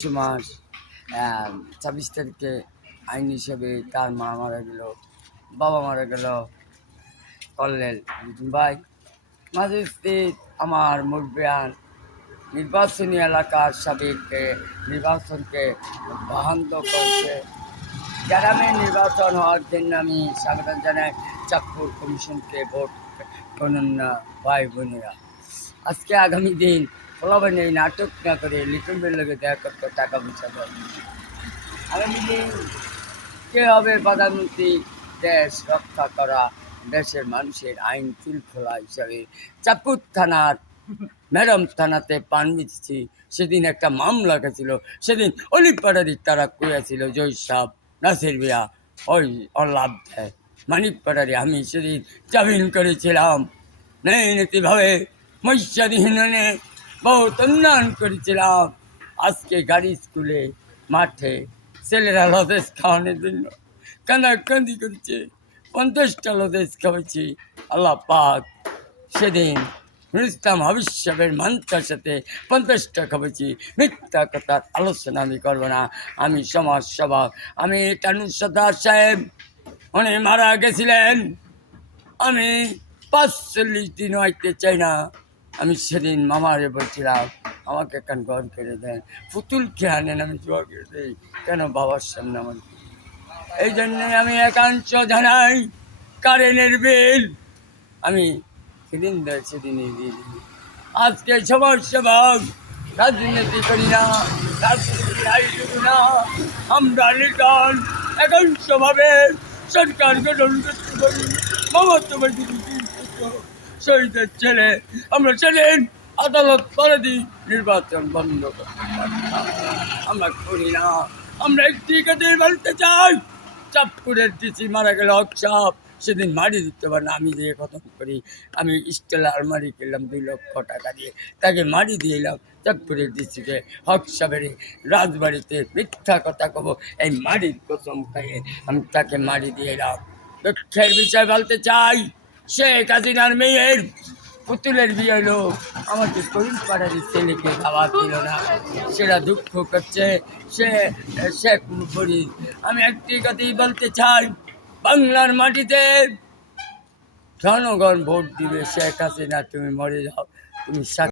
মাস ২৬ তারিখে আইন হিসেবে তার মা মারা গেল, বাবা মারা গেল। কর্নেল ভাই ম্যাজিস্ট্রেট আমার মুরব্বিয়ান নির্বাচনী এলাকার সাবেক নির্বাচনকে বাহান্ত করছে। গ্রামে নির্বাচন হওয়ার জন্য আমি স্বাগত জানাই চাঁদপুর কমিশনকে। ভোট গণনা ভাই বোনেরা, আজকে আগামী দিন ফলাফল নেই নাটক না করে লিটনের লোকে দেখা করতে টাকা পয়সা দেয়। আগামী দিন কে হবে প্রধানমন্ত্রী? দেশ রক্ষা করা, দেশের মানুষের আইন শৃঙ্খলা হিসাবে চাঁদপুর থানার ম্যাডাম থানাতে পান দিচ্ছি। সেদিন একটা মামলা গেছিল, সেদিন অলিপাড়ারি তারা কইয়াছিল জয় সাহ নাসির বিয়া ওই অলাভ দেয় মানিক পাড়ারি। আমি সেদিন জামিন করেছিলাম নেই নীতিভাবে মহিষাদীহীনে বহুত উন্নয়ন করেছিলাম। আজকে গাড়ি স্কুলে মাঠে ছেলেরা লজেস খাওয়ানোর জন্য কান্দাকান্দি করছে। 50টা লজেস খাওয়াইছি। আল্লাহ পাক সেদিন ইসলাম আবিষ্যবের মান্তার সাথে 50টা খাওয়াইছি। মিথ্যা কথার আলোচনা আমি করবো না। আমি সমাজ সভা, আমি টানুর সর্দার সাহেব উনি মারা গেছিলেন। আমি 45 দিন হইতে চাই না। আমি সেদিন মামারে বলছিলাম আমাকে একখান ঘর করে দেন, পুতুল খেয়ে আনেন, আমি জোয়া করে দিই কেন বাবার সামনে আমার। এই জন্যে আমি একাংশ জানাই কারেন্টের বিল আমি সেদিন দেয় সেদিনই দিয়ে দিই। আজকে সমাজ সেবক রাজনীতি করি না, রাজনীতি না, আমরা লিটন একাংশভাবে সরকার গঠন করতে পারি। মমতা শহীদের ছেলে আমরা সেদিন আদালত করে দিই, নির্বাচন বন্ধ করতে পারি না, আমরা করি না। আমরা একটি কথাই বলতে চাই, চাঁদপুরের ডিসি মারা গেল হক সাহেব, সেদিন মারি দিতে পারে না, আমি দিয়ে খতম করি। আমি স্টিল আলমারি কিনলাম 2 লক্ষ টাকা দিয়ে, তাকে মারি দিয়ে এলাম। চাঁদপুরের ডিসিকে হক সাহেবের রাজবাড়িতে মিথ্যা কথা কব এই মারির কসম খাইয়ে আমি তাকে মারি দিয়ে এলাম। দুঃখের বিষয় বলতে চাই, শেখ হাসিনার মেয়ের পুতুলের বিয়ে হলো, আমাকে করিম পাড়ার ছেলেকে খাবার দিল না, সেটা দুঃখ করছে সে শেখ মুখরি। আমি একটি কথাই বলতে চাই, বাংলার মাটিতে জনগণ ভোট দিবে। শেখ হাসিনা তুমি মরে যাও, তুমি